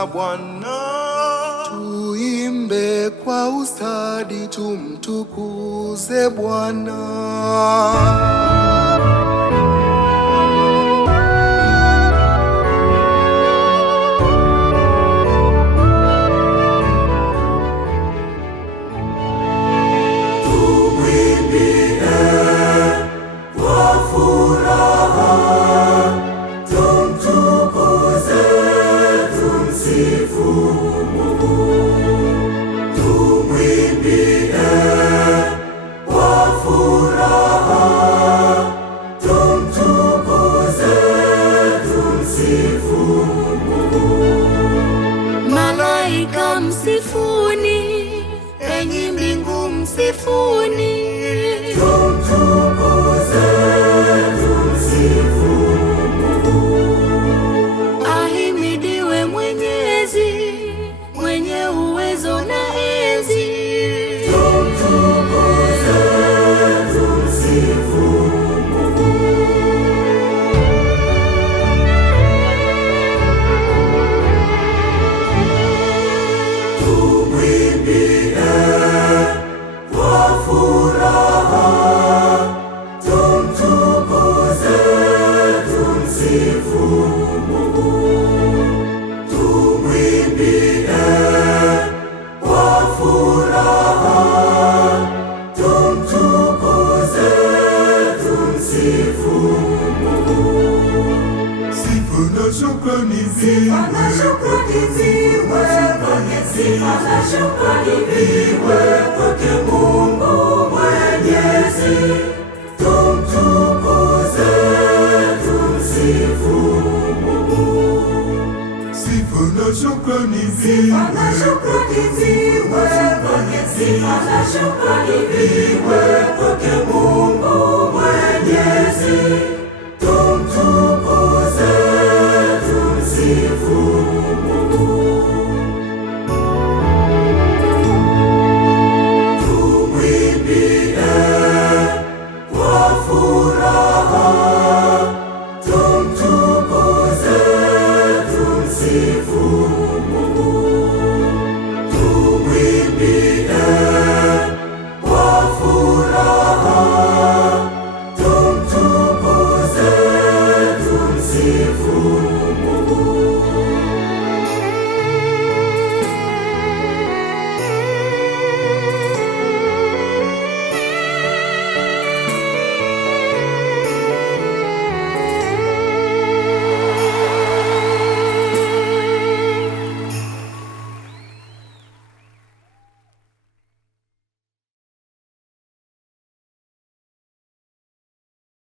za Bwana. Tuimbe kwa ustadi, tumtukuze Bwana. Malaika msifuni, enyi mbingu msifuni. Tumtukuze, tumsifu Mungu. Ahimidiwe Mwenyezi, mwenye uwezo na enzi. Tumtukuze, tumsifu Mungu. Tumwimbie kwa furaha, tumtukuze, tumsifu Mungu. Tumwimbie kwa furaha, tumtukuze, tumsifu Mungu. Sifa na shukrani viwe kwake Mungu Mwenyezi. Tumtukuze, tumsifu Mungu. Sifa na shukrani viwe kwake Mungu Mwenyezi. Tumtukuze, tumsifu Mungu. Tumwimbie kwa furaha, tumtukuze, tumsifu Mungu. Tumwimbie